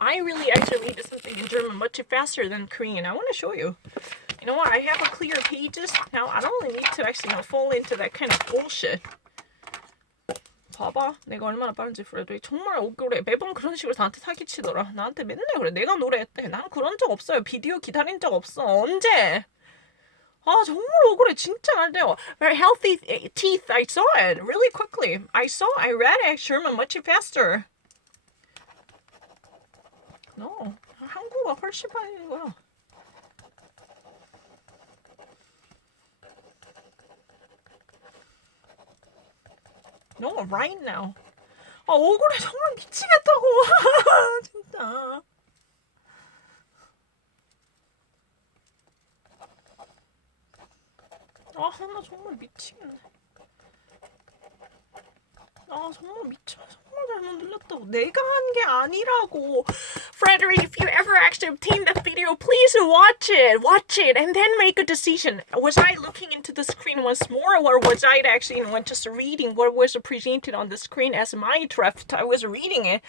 I really actually read something in German much faster than Korean. I want to show you. You know what? I have a clear pages. Now I don't really need to actually fall into that kind of bullshit. 봐봐. 내가 얼마나 빠른지 프레드. 정말 억울해. 매번 그런 식으로 나한테 사기치더라. 나한테 맨날 그래. 내가 노래했대. 난 그런 적 없어요. 비디오 기다린 적 없어. 언제? 아 정말 억울해. 진짜 안 돼요. Very healthy teeth. I saw it really quickly. I read it German much faster. No. 한국어 훨씬 빨리 읽어요. No, right now. 아 억울해. 정말 미치겠다고. 진짜. 아, 나 정말 미치겠네. 아, 정말 미쳐. 정말 잘못 눌렀다고. 내가 한 게 아니라고. Frederick, if you ever actually obtain that video, please watch it, and then make a decision. Was I looking into the screen once more, or was I actually, just reading what was presented on the screen as my draft? I was reading it.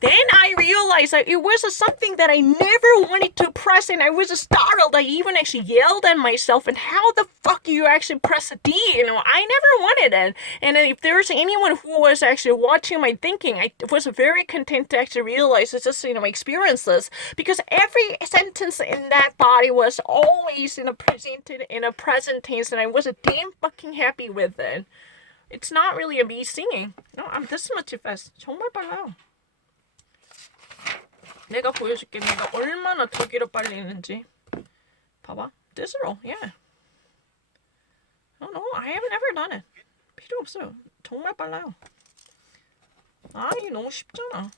Then I realized that it was something that I never wanted to press, and I was startled. I even actually yelled at myself, and how the fuck you actually press a D? I never wanted it. And if there's anyone who was actually watching my thinking, I was very content to actually realize it's just, experiences, because every sentence in that body was always, presented in a present tense, and I was damn fucking happy with it. It's not really a me singing. No, I'm this much fast. 정말 빨라요. 내가 보여줄게. 내가 얼마나 독일어 빨리 읽는지. 봐봐. 뜻으로. Yeah. No, I have never done it. 필요 없어요. 정말 빨라요. 아니, 너무 쉽잖아.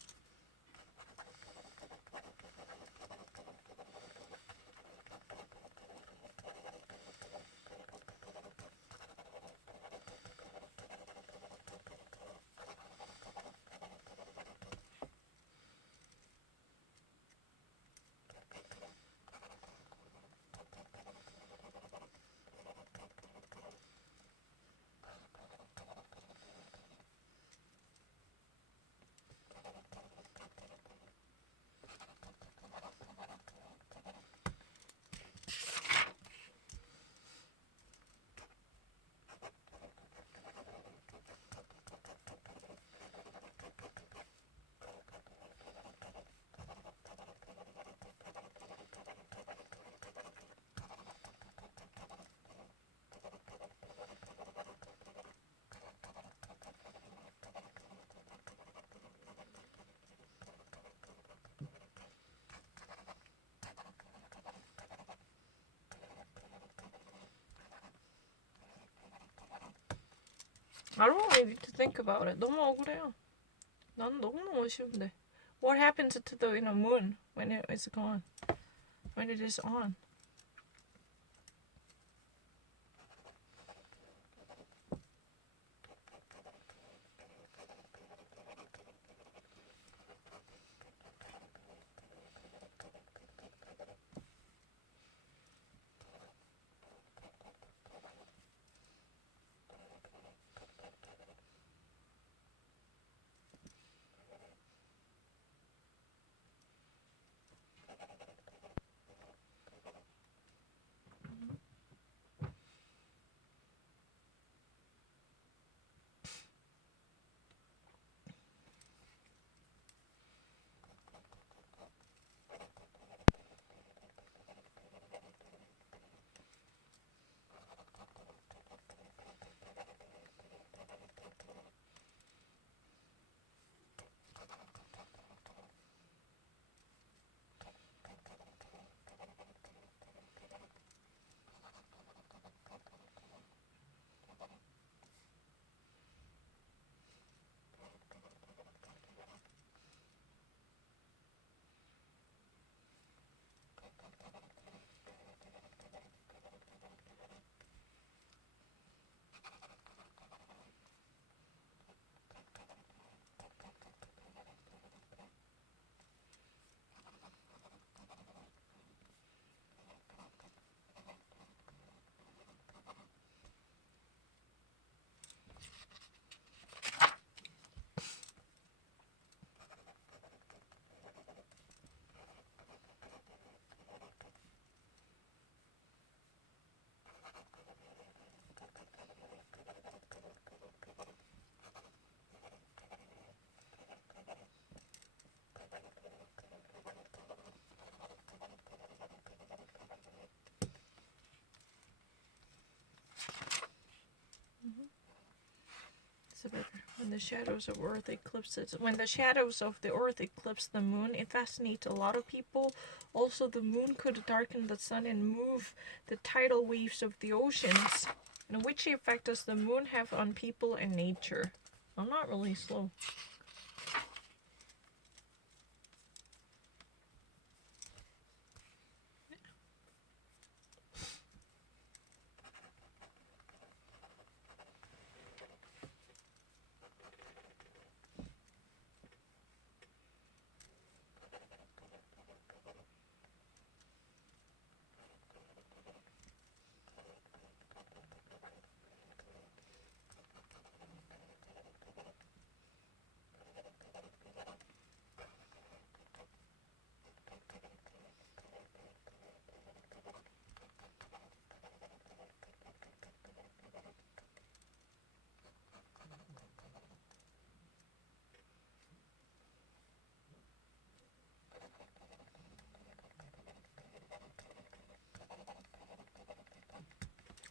I don't really need to think about it. 너무 억울해요. 난 너무너무 쉬운데. What happens to the moon when it is gone? When it is on? When the shadows of Earth eclipses, when the shadows of the Earth eclipse the moon, it fascinates a lot of people. Also, the moon could darken the sun and move the tidal waves of the oceans. And which effect does the moon have on people and nature? I'm not really slow.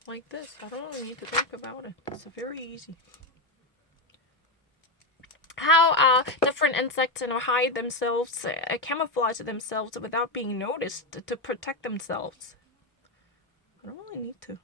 Like this. I don't really need to think about it. It's very easy. How different insects hide themselves, camouflage themselves without being noticed to protect themselves. I don't really need to.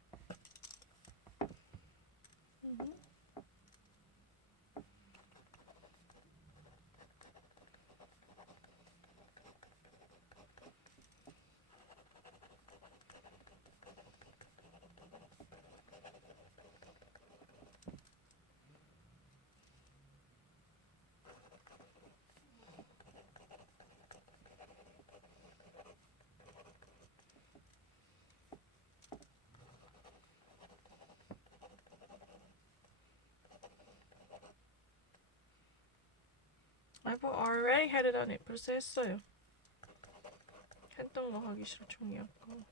I've already had it on it. 벌써 했어요. 했던 거 하기 싫어 종이였고.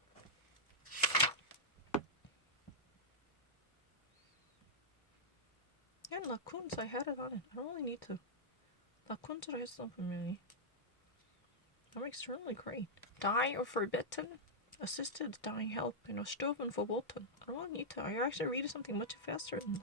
Yeah, Lacoons, I had it on it. I don't really need to. Lacoons를 했어 분명히. That makes really great. Die or forbidden? Assisted dying help, stoven verboten. I don't really need to. I actually read something much faster than that.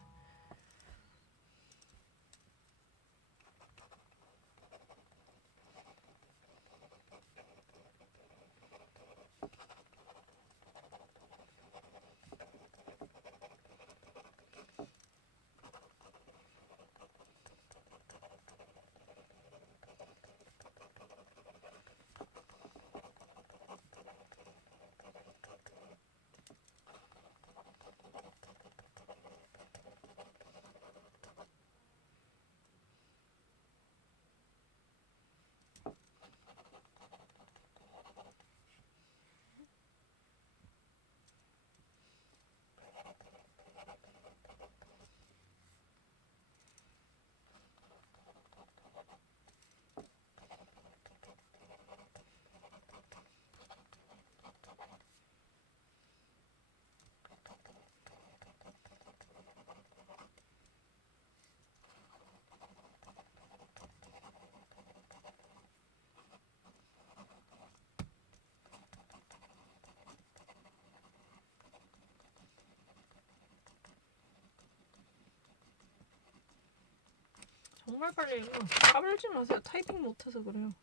정말 빨리 읽어. 까불지 마세요. 타이핑 못해서 그래요.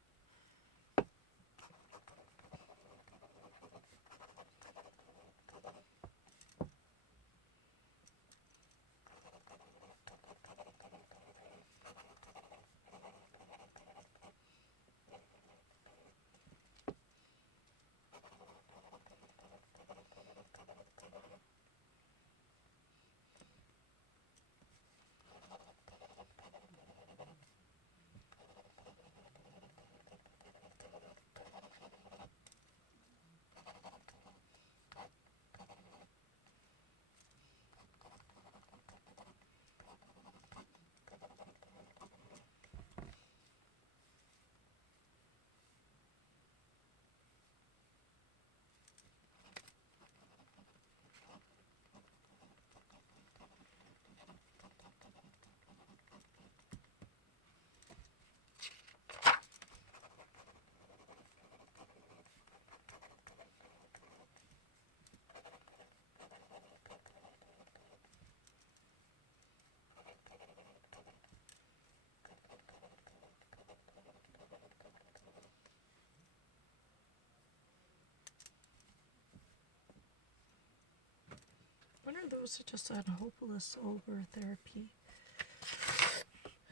those are just a hopeless over therapy?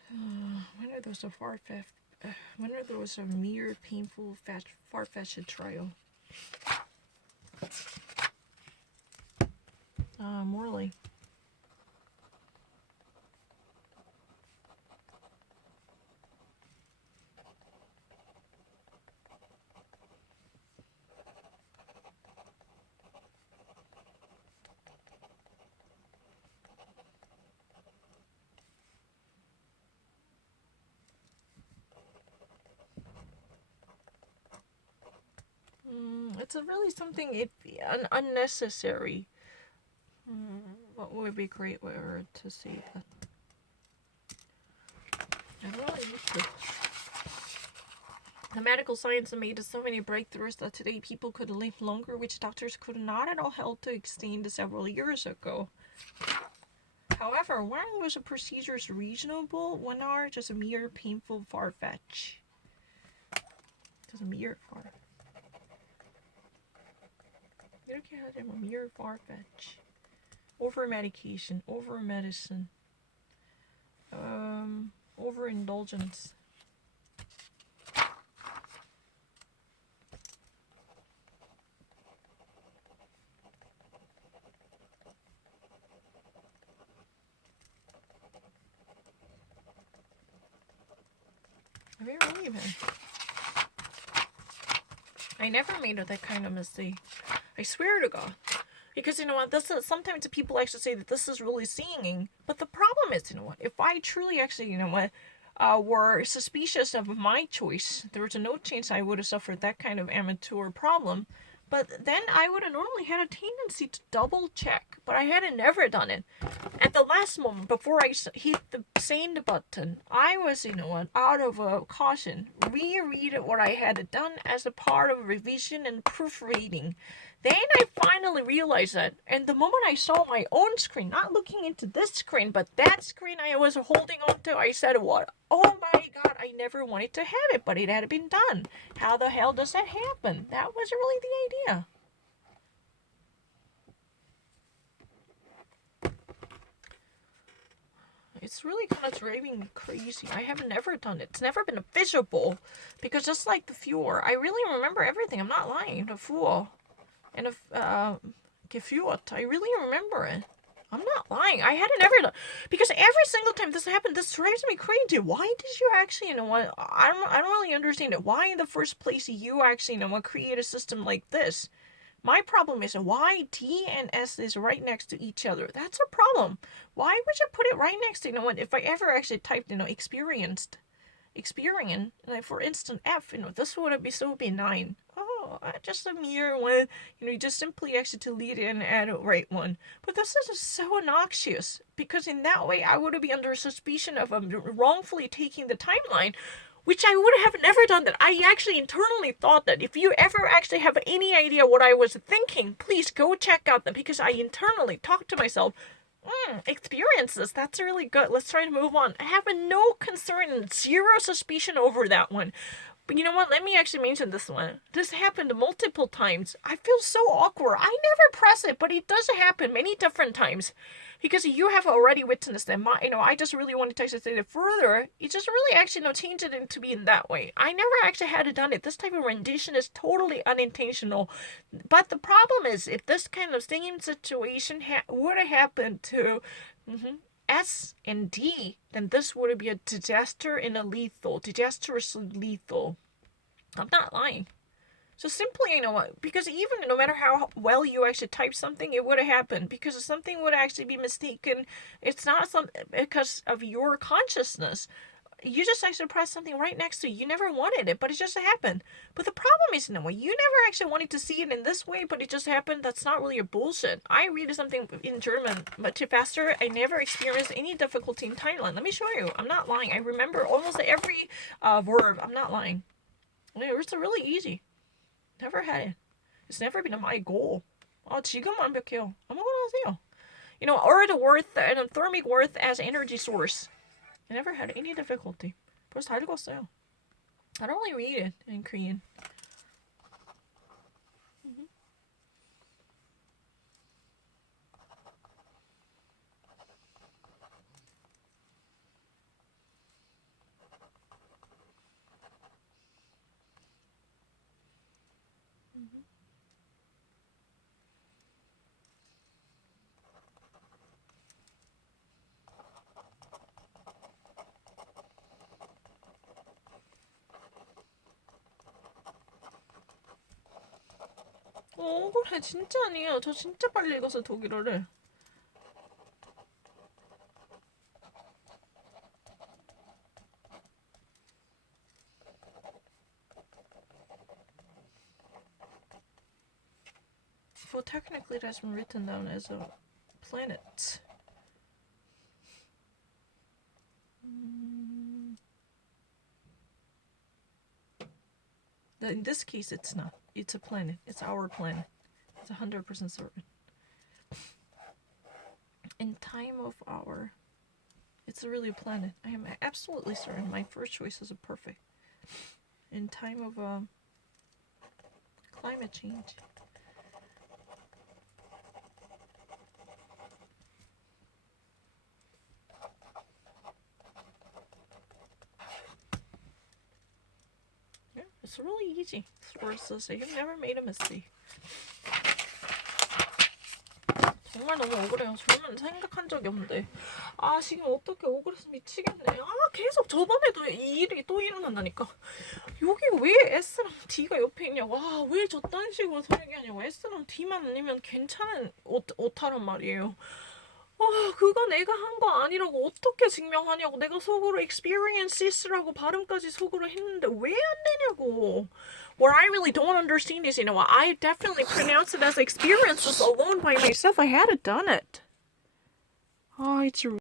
When are those a far-fetched? When are those a mere painful, far-fetched trial? Morley. It's really something unnecessary. What would be a great word to say that? I don't really need to. The medical science has made so many breakthroughs that today people could live longer, which doctors could not at all help to extend several years ago. However, when was a procedures reasonable? When are just a mere painful far-fetched? Just a mere far. 이렇게 하자 뭐 mere far-fetched. Over medication, over medicine, overindulgence. I mean, really, man. I never made that kind of mistake. I swear to God. Because you know what, this is sometimes people actually say that this is really singing, but the problem is, you know what, if I truly actually, you know what, were suspicious of my choice, there was no chance I would have suffered that kind of amateur problem. But then I would have normally had a tendency to double check, but I had never done it. At the last moment, before I hit the send button, I was, you know what, out of caution, reread what I had done as a part of revision and proofreading. Then I finally realized that, and the moment I saw my own screen, not looking into this screen, but that screen I was holding on to, I said, what? Oh my God, I never wanted to have it, but it had been done. How the hell does that happen? That was really the idea. It's really kind of driving me crazy. I have never done it. It's never been visible, because just like the Fuhr, I really remember everything. I'm not lying. The Fuhr. And geführt. I really remember it. I'm not lying. I hadn't ever done, because every single time this happened, this drives me crazy. Why did you actually, you know what? I don't really understand it. Why in the first place you actually, you know what, create a system like this? My problem is why T and S is right next to each other. That's a problem. Why would you put it right next to, you know what? If I ever actually typed, you know, experienced, like for instance F, you know, this would be so benign. Oh, just a mere one, you know, you just simply actually delete it and add a right one. But this is just so obnoxious, because in that way I would be under suspicion of wrongfully taking the timeline, which I would have never done that. I actually internally thought that if you ever actually have any idea what I was thinking, please go check out them, because I internally talked to myself, experiences, that's really good. Let's try to move on. I have no concern and zero suspicion over that one. But you know what? Let me actually mention this one. This happened multiple times. I feel so awkward. I never press it, but it does happen many different times. Because you have already witnessed them. You know, I just really wanted to say it further. It just really actually, you know, changed it into be in that way. I never actually had done it. This type of rendition is totally unintentional. But the problem is, if this kind of same situation would have happened to S and D, then this would be a disaster and a lethal, disastrously lethal. I'm not lying. So simply, you know what, because even no matter how well you actually type something, it would have happened, because something would actually be mistaken. It's not something because of your consciousness. You just actually press something right next to you. You never wanted it, but it just happened. But the problem is, you know, you never actually wanted to see it in this way, but it just happened. That's not really a bullshit. I read something in German much faster. I never experienced any difficulty in Thailand. Let me show you. I'm not lying. I remember almost every verb. I'm not lying. It's really easy. Never had it. It's never been my goal. 지금 완벽해요. 아무거나 하세요. You know, or the worth and thermic worth as energy source. I never had any difficulty. 벌써 다 읽었어요. I don't really read it in Korean. 억울해. 진짜 아니에요. 저 진짜 빨리 읽어서 독일어를. Well, technically it has been written down as a planet. In this case, it's not. It's a planet. It's our planet. It's 100% certain. In time of our... It's really a planet. I am absolutely certain. My first choice is a perfect. In time of climate change. Yeah, it's really easy. Sources. You've never made a mistake. 정말 너무 억울해요. 저는 생각한 적이 없는데. 아, 지금 어떻게 억울해서 미치겠네. 아, 계속 저번에도 이 일이 또 일어난다니까. 여기 왜 S랑 D가 옆에 있냐고. 아, 왜 저딴 식으로 설계하냐고. S랑 D만 아니면 괜찮은 오타란 말이에요. 아, 그거 내가 한 거 아니라고 어떻게 증명하냐고. 내가 속으로 experiences라고 발음까지 속으로 했는데 왜 안 되냐고. What I really don't understand is, I definitely pronounce it as experience just alone by myself. I had done it. Oh, it's